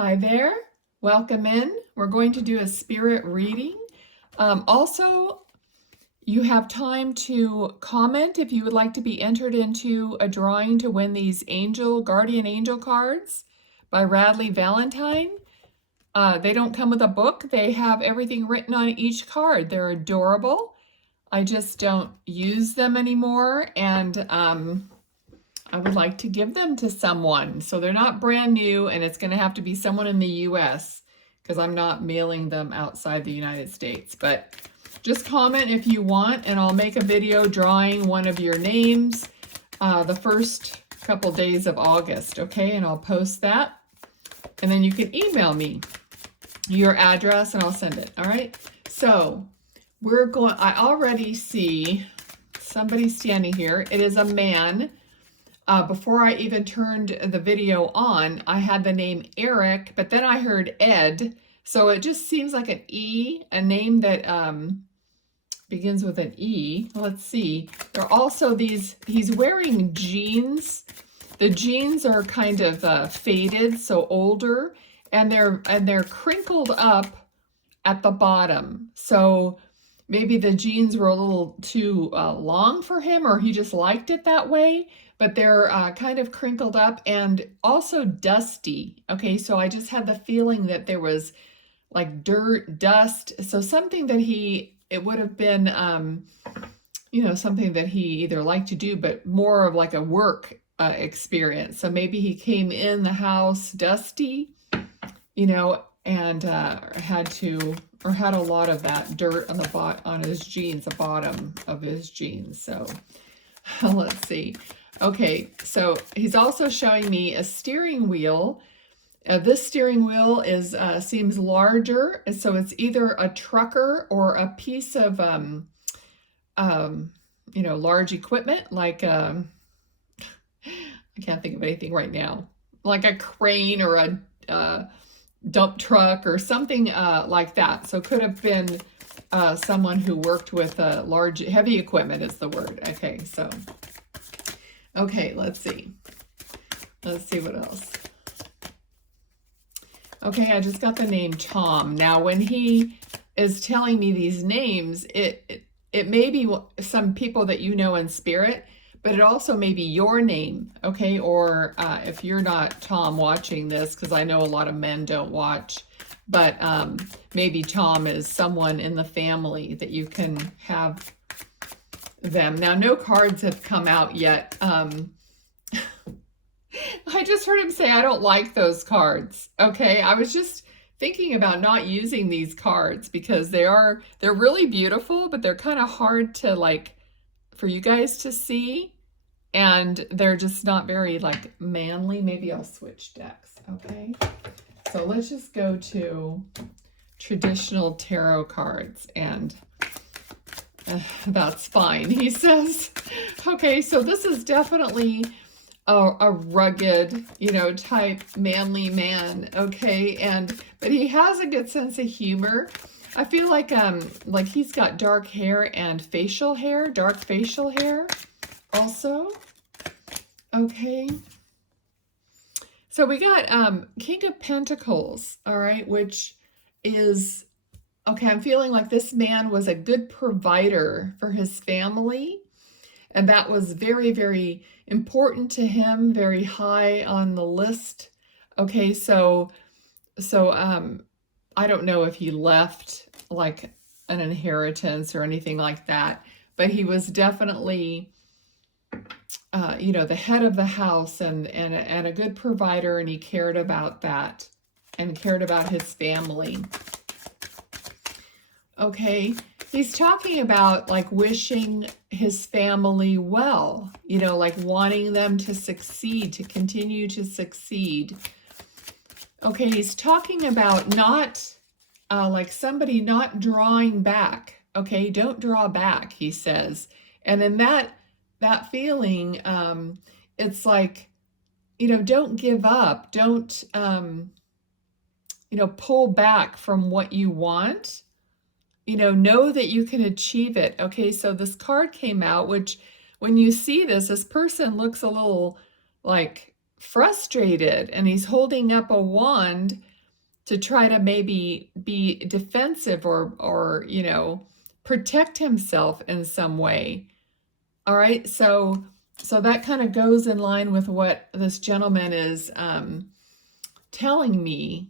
Hi there, welcome in. We're going to do a spirit reading. Also, you have time to comment if you would like to be entered into a drawing to win these guardian angel cards by Radley Valentine. They don't come with a book. They have everything written on each card. They're adorable. I just don't use them anymore, and I would like to give them to someone. So they're not brand new, and it's going to have to be someone in the US because I'm not mailing them outside the United States. But just comment if you want, and I'll make a video drawing one of your names the first couple days of August, okay? And I'll post that. And then you can email me your address and I'll send it, all right? So I already see somebody standing here. It is a man. Before I even turned the video on, I had the name Eric, but then I heard Ed. So it just seems like an E, a name that begins with an E. Let's see. There are also he's wearing jeans. The jeans are kind of faded, so older, and they're crinkled up at the bottom. So maybe the jeans were a little too long for him, or he just liked it that way. But they're kind of crinkled up and also dusty. Okay, so I just had the feeling that there was like dirt, dust. So something that it would have been, something that he either liked to do, but more of like a work experience. So maybe he came in the house dusty, and had a lot of that dirt on his jeans, the bottom of his jeans. So let's see. Okay, so he's also showing me a steering wheel. This steering wheel seems larger, so it's either a trucker or a piece of large equipment, like I can't think of anything right now, like a crane or a dump truck or something like that. So could have been someone who worked with large, heavy equipment is the word. Okay, so. Okay, let's see. Let's see what else. Okay, I just got the name Tom. Now, when he is telling me these names, it may be some people that you know in spirit, but it also may be your name, okay? Or if you're not Tom watching this, because I know a lot of men don't watch, but maybe Tom is someone in the family that you can have them. Now, no cards have come out yet. I just heard him say, I don't like those cards. Okay, I was just thinking about not using these cards because they're really beautiful, but they're kind of hard to for you guys to see, and they're just not very manly. Maybe I'll switch decks. Okay, so let's just go to traditional tarot cards, and that's fine, he says. Okay, so this is definitely a rugged, type manly man, okay? But he has a good sense of humor. I feel like he's got dark hair and dark facial hair also. Okay. So we got King of Pentacles, all right, which is, okay, I'm feeling like this man was a good provider for his family, and that was very, very important to him, very high on the list. Okay, so I don't know if he left like an inheritance or anything like that, but he was definitely the head of the house and a good provider, and he cared about that and cared about his family. Okay, he's talking about wishing his family well, wanting them to succeed, to continue to succeed. Okay, he's talking about not, somebody not drawing back. Okay, don't draw back, he says. And in that feeling, it's don't give up. Don't, pull back from what you want. Know that you can achieve it. Okay, so this card came out, which when you see this person looks a little frustrated, and he's holding up a wand to try to maybe be defensive or protect himself in some way. All right, so that kind of goes in line with what this gentleman is telling me.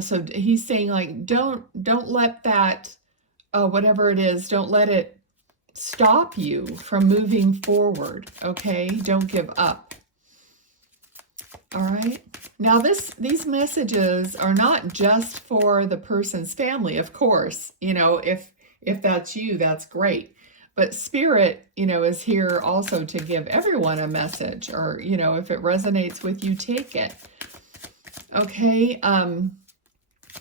So he's saying, like, don't let that whatever it is, don't let it stop you from moving forward. Okay, don't give up. All right. Now these messages are not just for the person's family, of course. If that's you, that's great. But Spirit, is here also to give everyone a message, or, if it resonates with you, take it. Okay.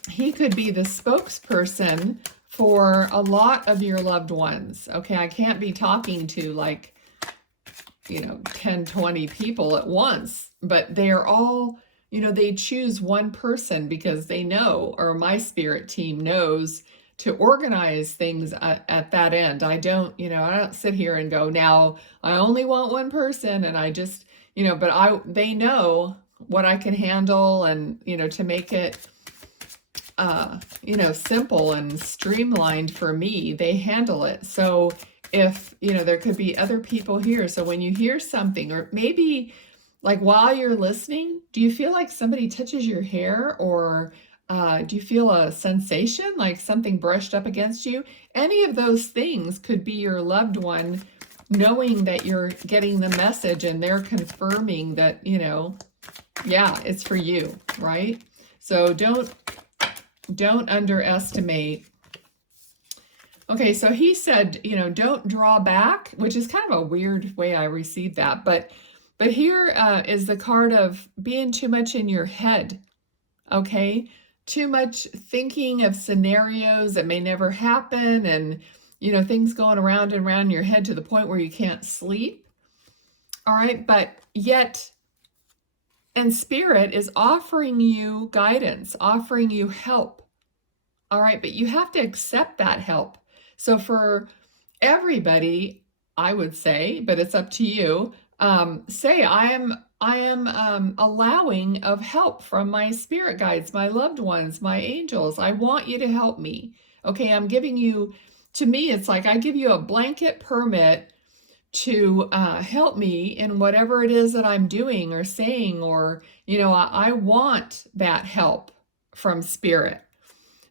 He could be the spokesperson for a lot of your loved ones. Okay. I can't be talking to like, 10, 20 people at once, but they're all, they choose one person because they know, or my spirit team knows, to organize things at that end. I don't sit here and go, now I only want one person, and I just, but they know what I can handle, and, to make it, simple and streamlined for me, they handle it. So if, there could be other people here. So when you hear something, or maybe like while you're listening, do you feel like somebody touches your hair, or do you feel a sensation like something brushed up against you? Any of those things could be your loved one knowing that you're getting the message, and they're confirming that, yeah, it's for you, right? So don't underestimate. Okay, so he said, don't draw back, which is kind of a weird way I received that. But here is the card of being too much in your head, okay? Too much thinking of scenarios that may never happen, and, things going around and around in your head to the point where you can't sleep. All right, but yet, and Spirit is offering you guidance, offering you help. All right, but you have to accept that help. So for everybody, I would say, but it's up to you, say, I am allowing of help from my spirit guides, my loved ones, my angels. I want you to help me. Okay, I'm giving you, to me, it's like I give you a blanket permit to help me in whatever it is that I'm doing or saying, or, I want that help from Spirit.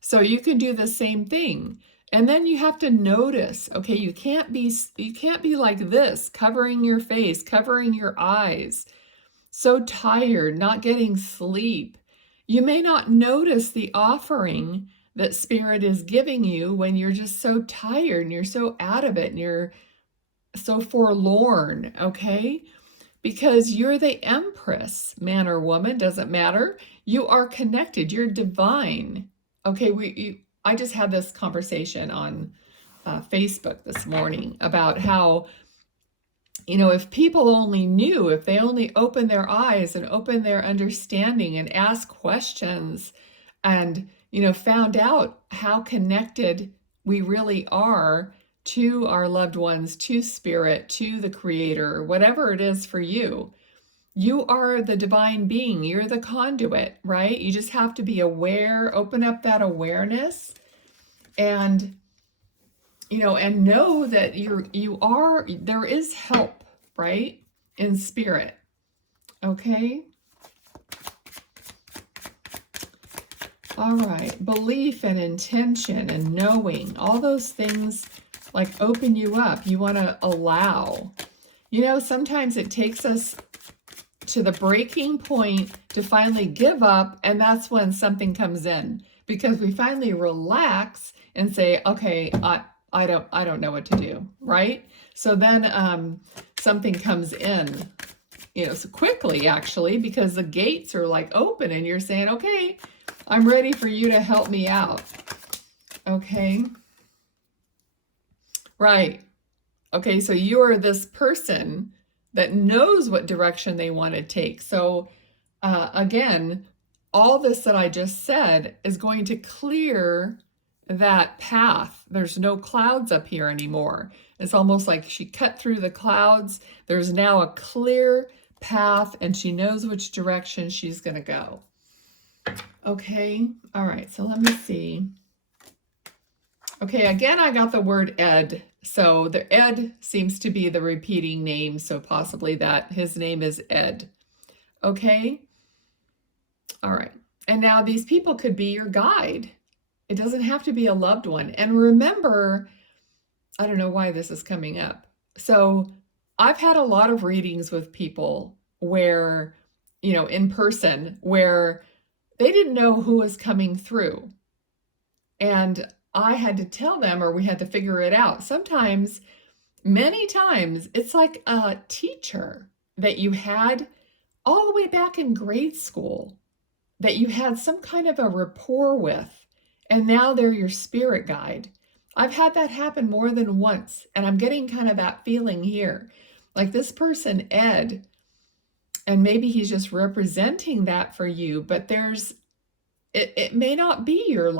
So you can do the same thing. And then you have to notice, okay, you can't be like this, covering your face, covering your eyes, so tired, not getting sleep. You may not notice the offering that Spirit is giving you when you're just so tired and you're so out of it and you're so forlorn, okay? Because you're the Empress, man or woman, doesn't matter. You are connected, you're divine. Okay, I just had this conversation on Facebook this morning about how, if people only knew, if they only opened their eyes and opened their understanding and asked questions and, found out how connected we really are to our loved ones, to Spirit, to the Creator, whatever it is for you. You are the divine being. You're the conduit, right? You just have to be aware, open up that awareness, and, and know that there is help, right? In Spirit. Okay? All right. Belief and intention and knowing, all those things like open you up. You want to allow. Sometimes it takes us to the breaking point to finally give up, and that's when something comes in, because we finally relax and say, okay, I don't know what to do, right? So then something comes in, so quickly, actually, because the gates are like open and you're saying, okay, I'm ready for you to help me out. Okay. Right. Okay, so you're this person that knows what direction they want to take. So again, all this that I just said is going to clear that path. There's no clouds up here anymore. It's almost like she cut through the clouds. There's now a clear path, and she knows which direction she's going to go. Okay, all right, so let me see. Okay, again, I got the word Ed. So the Ed seems to be the repeating name, so possibly that his name is Ed. Okay, all right. And now these people could be your guide. It doesn't have to be a loved one. And remember, I don't know why this is coming up. So I've had a lot of readings with people where, in person, where they didn't know who was coming through. And I had to tell them, or we had to figure it out. Sometimes, many times, it's like a teacher that you had all the way back in grade school that you had some kind of a rapport with, and now they're your spirit guide. I've had that happen more than once, and I'm getting kind of that feeling here. Like this person, Ed, and maybe he's just representing that for you, but it may not be your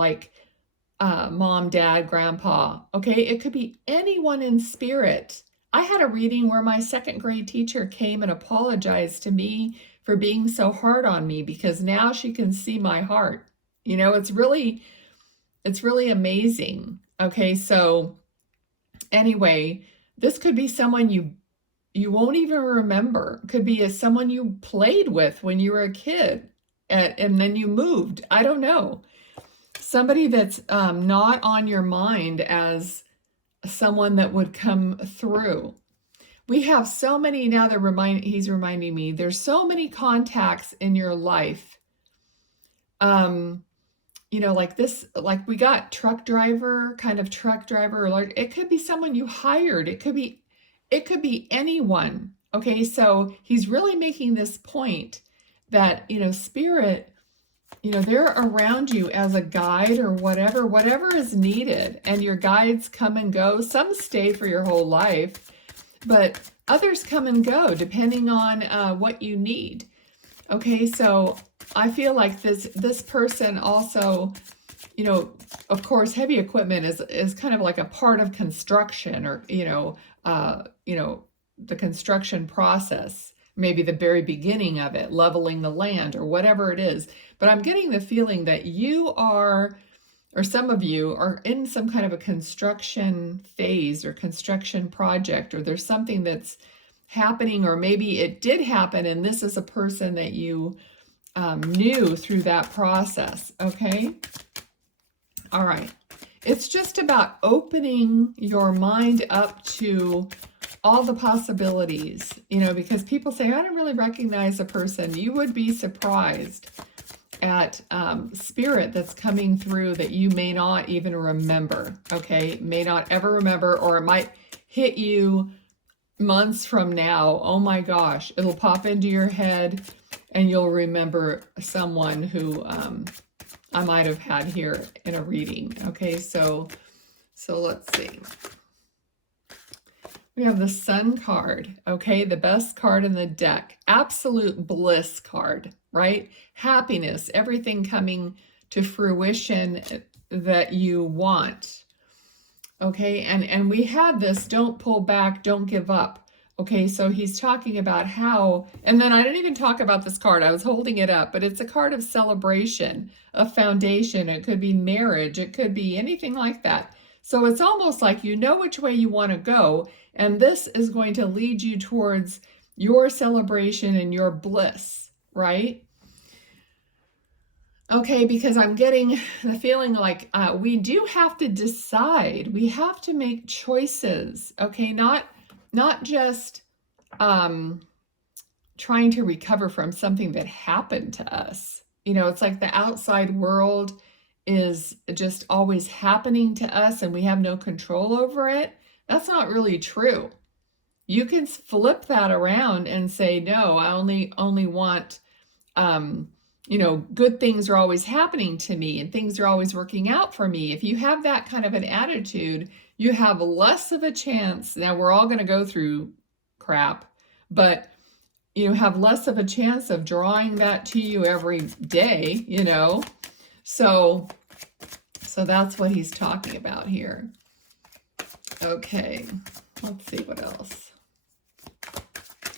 mom, dad, grandpa. Okay, it could be anyone in spirit. I had a reading where my second grade teacher came and apologized to me for being so hard on me because now she can see my heart. It's really amazing. Okay, so anyway, this could be someone you won't even remember. It could be someone you played with when you were a kid and then you moved. I don't know. Somebody that's not on your mind as someone that would come through. We have so many now that he's reminding me, there's so many contacts in your life. Like this, like we got truck driver, alert. It could be someone you hired. It could be anyone. Okay, so he's really making this point that, spirit, they're around you as a guide or whatever is needed. And your guides come and go. Some stay for your whole life, but others come and go depending on what you need. Okay, so I feel like this person also, of course, heavy equipment is kind of like a part of construction or, the construction process. Maybe the very beginning of it, leveling the land or whatever it is. But I'm getting the feeling that you are, or some of you are in some kind of a construction phase or construction project, or there's something that's happening, or maybe it did happen and this is a person that you knew through that process. Okay. All right. It's just about opening your mind up to all the possibilities, because people say, I don't really recognize a person. You would be surprised at spirit that's coming through that you may not even remember, okay? May not ever remember, or it might hit you months from now. Oh my gosh, it'll pop into your head and you'll remember someone who I might have had here in a reading. Okay, so let's see. We have the Sun card, okay? The best card in the deck. Absolute bliss card, right? Happiness, everything coming to fruition that you want. Okay, and we had this, don't pull back, don't give up. Okay, so he's talking about how, and then I didn't even talk about this card. I was holding it up, but it's a card of celebration, a foundation. It could be marriage. It could be anything like that. So it's almost like you know which way you want to go, and this is going to lead you towards your celebration and your bliss, right? Okay, because I'm getting the feeling like we do have to decide. We have to make choices, okay? Not just trying to recover from something that happened to us. It's like the outside world is just always happening to us and we have no control over it. That's not really true. You can flip that around and say, no, I only want, good things are always happening to me and things are always working out for me. If you have that kind of an attitude, you have less of a chance. Now we're all going to go through crap, but you have less of a chance of drawing that to you every day, So that's what he's talking about here. Okay, let's see what else.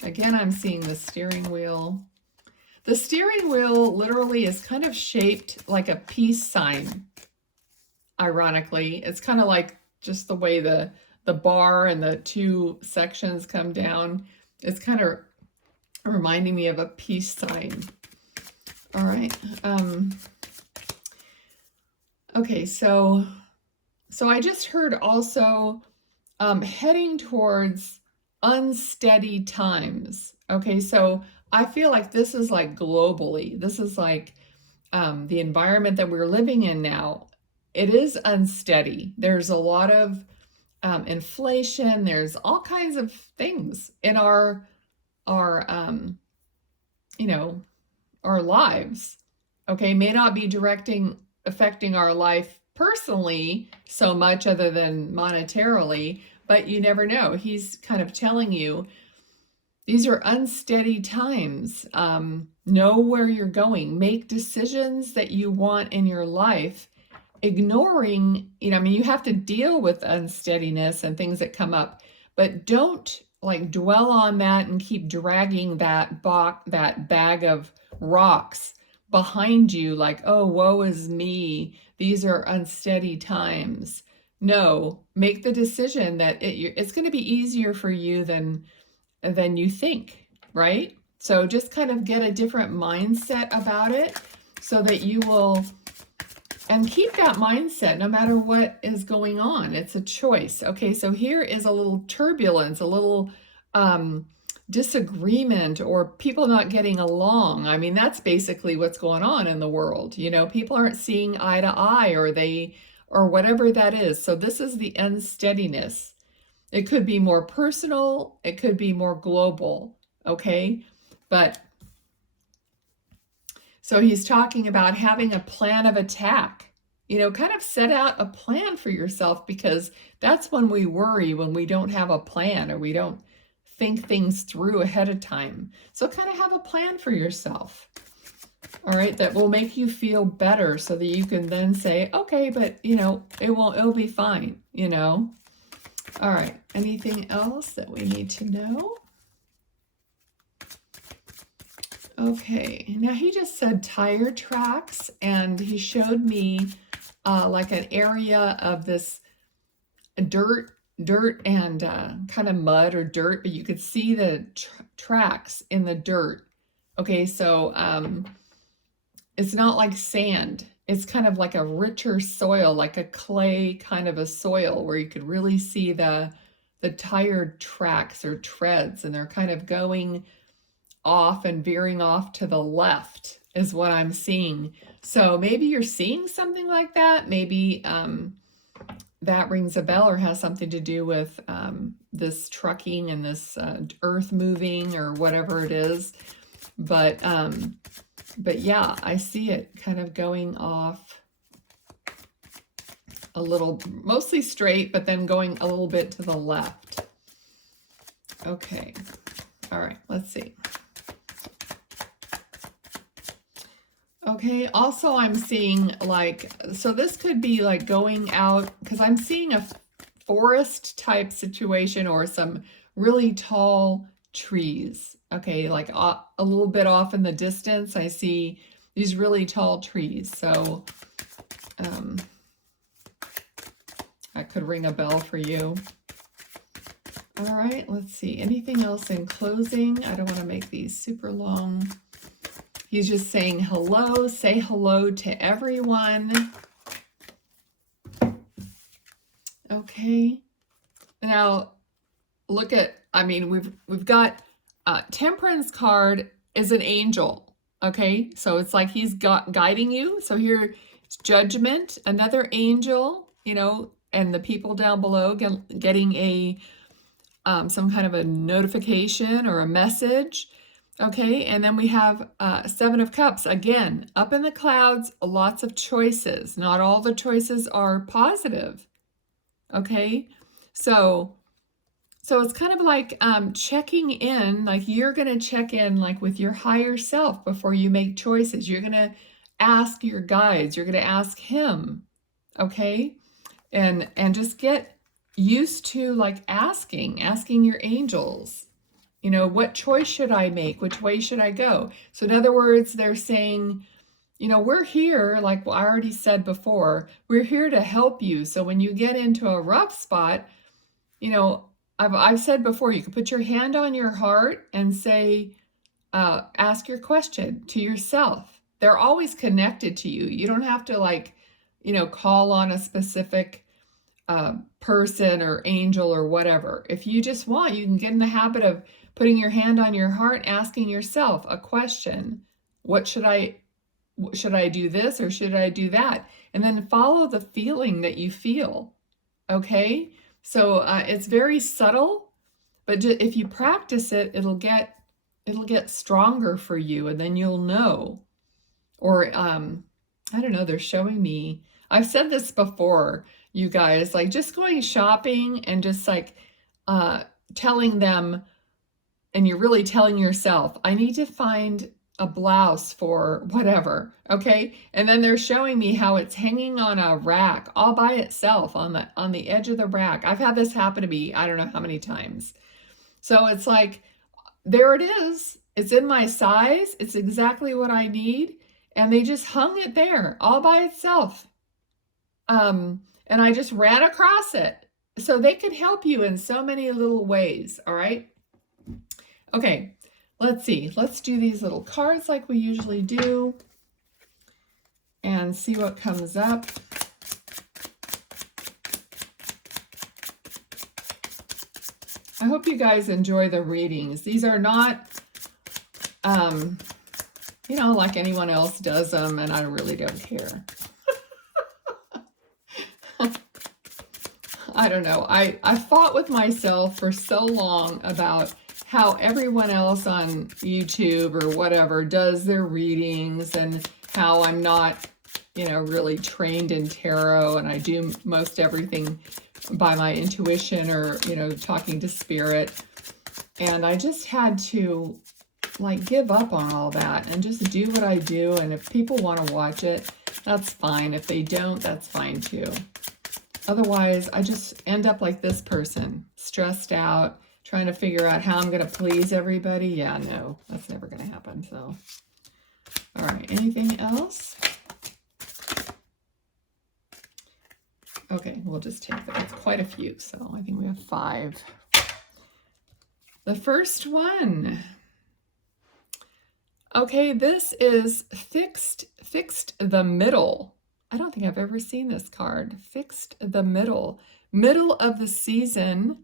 Again, I'm seeing the steering wheel. The steering wheel literally is kind of shaped like a peace sign, ironically. It's kind of like just the way the bar and the two sections come down. It's kind of reminding me of a peace sign. All right. Okay, so I just heard also heading towards unsteady times. Okay, so I feel like this is like globally. This is like the environment that we're living in now. It is unsteady. There's a lot of inflation. There's all kinds of things in our you know, our lives. Okay, may not be affecting our life personally so much other than monetarily, but you never know. He's kind of telling you these are unsteady times. Know where you're going. Make decisions that you want in your life. Ignoring, I mean, you have to deal with unsteadiness and things that come up, but don't like dwell on that and keep dragging that bag of rocks behind you like, oh, woe is me. These are unsteady times. No, make the decision that it's going to be easier for you than you think, right? So just kind of get a different mindset about it so that you will, and keep that mindset no matter what is going on. It's a choice. Okay, so here is a little turbulence, a little disagreement, or people not getting along. I mean, that's basically what's going on in the world. People aren't seeing eye to eye, or whatever that is. So this is the unsteadiness. It could be more personal, it could be more global, okay? But so he's talking about having a plan of attack. Kind of set out a plan for yourself, because that's when we worry, when we don't have a plan or we don't think things through ahead of time. So kind of have a plan for yourself, all right, that will make you feel better so that you can then say, okay, but it'll be fine, All right, anything else that we need to know? Okay, now he just said tire tracks, and he showed me like an area of this dirt and kind of mud or dirt, but you could see the tracks in the dirt. Okay, so it's not like sand. It's kind of like a richer soil, like a clay kind of a soil, where you could really see the tire tracks or treads, and they're kind of going off and veering off to the left is what I'm seeing. So maybe you're seeing something like that. Maybe that rings a bell or has something to do with this trucking and this earth moving or whatever it is. But yeah, I see it kind of going off a little, mostly straight, but then going a little bit to the left. Okay. All right, let's see. Okay, also I'm seeing like, so this could be like going out, because I'm seeing a forest type situation or some really tall trees. Okay, like a little bit off in the distance, I see these really tall trees. So that could ring a bell for you. All right, let's see. Anything else in closing? I don't want to make these super long. He's just saying hello. Say hello to everyone. Okay. Now, look at, I mean, we've got Temperance card is an angel. Okay, so it's like he's guiding you. So here it's Judgment, another angel, and the people down below getting a some kind of a notification or a message. Okay, and then we have Seven of Cups. Again, up in the clouds, lots of choices. Not all the choices are positive. Okay, so it's kind of like checking in, like you're going to check in like with your higher self before you make choices. You're going to ask your guides. You're going to ask him, okay? And just get used to like asking your angels. You know, what choice should I make? Which way should I go? So in other words, they're saying, you know, we're here, like I already said before, we're here to help you. So when you get into a rough spot, you know, I've said before, you can put your hand on your heart and say, ask your question to yourself. They're always connected to you. You don't have to like, you know, call on a specific person or angel or whatever. If you just want, you can get in the habit of putting your hand on your heart, asking yourself a question. What should I do this or should I do that? And then follow the feeling that you feel. Okay? So it's very subtle, but if you practice it, it'll get stronger for you, and then you'll know. Or I don't know, they're showing me. I've said this before, you guys, like just going shopping and just like telling them, and you're really telling yourself, I need to find a blouse for whatever, okay? And then they're showing me how it's hanging on a rack all by itself on the edge of the rack. I've had this happen to me, I don't know how many times. So it's like, there it is. It's in my size. It's exactly what I need. And they just hung it there all by itself. And I just ran across it. So they could help you in so many little ways, all right? Okay, let's see. Let's do these little cards like we usually do and see what comes up. I hope you guys enjoy the readings. These are not, you know, like anyone else does them, and I really don't care. I don't know. I fought with myself for so long about how everyone else on YouTube or whatever does their readings, and how I'm not, you know, really trained in tarot, and I do most everything by my intuition or, you know, talking to spirit. And I just had to like give up on all that and just do what I do. And if people want to watch it, that's fine. If they don't, that's fine too. Otherwise, I just end up like this person, stressed out, trying to figure out how I'm going to please everybody. Yeah, no, that's never going to happen. So, all right, anything else? Okay, we'll just take that. It's quite a few, so I think we have 5. The first one. Okay, this is fixed the middle. I don't think I've ever seen this card. Fixed the middle. Middle of the season.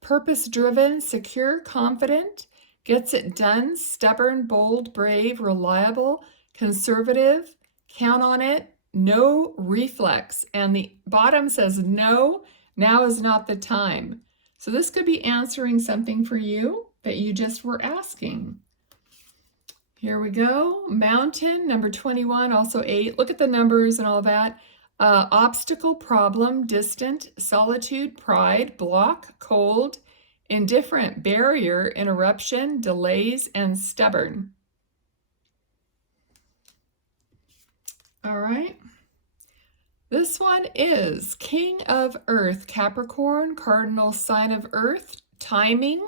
Purpose-driven, secure, confident, gets it done, stubborn, bold, brave, reliable, conservative, count on it, no reflex. And the bottom says no, now is not the time. So this could be answering something for you that you just were asking. Here we go. Mountain, number 21, also 8. Look at the numbers and all that. Obstacle, problem, distant, solitude, pride, block, cold, indifferent, barrier, interruption, delays, and stubborn. All right. This one is King of Earth, Capricorn, cardinal sign of Earth, timing,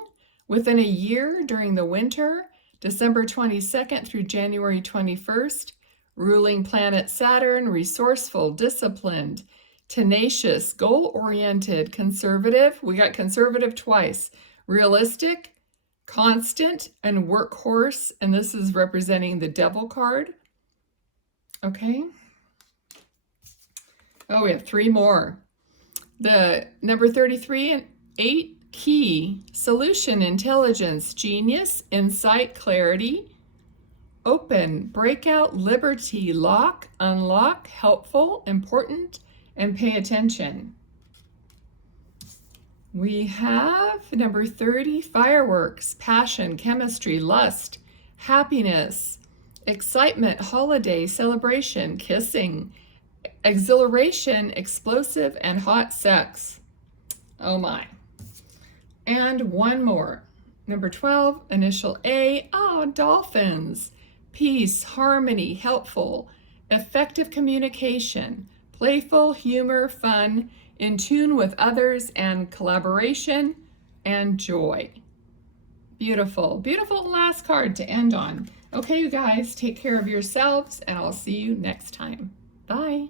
within a year during the winter, December 22nd through January 21st, ruling planet Saturn, resourceful, disciplined, tenacious, goal-oriented, conservative. We got conservative twice. Realistic, constant, and workhorse. And this is representing the Devil card. Okay. Oh, we have 3 more. The number 33 and 8, key, solution, intelligence, genius, insight, clarity, open, breakout, liberty, lock, unlock, helpful, important, and pay attention. We have number 30, fireworks, passion, chemistry, lust, happiness, excitement, holiday, celebration, kissing, exhilaration, explosive, and hot sex. Oh my. And one more. Number 12, initial A. Oh, dolphins. Peace, harmony, helpful, effective communication, playful, humor, fun, in tune with others, and collaboration and joy. Beautiful, beautiful last card to end on. Okay, you guys, take care of yourselves, and I'll see you next time. Bye.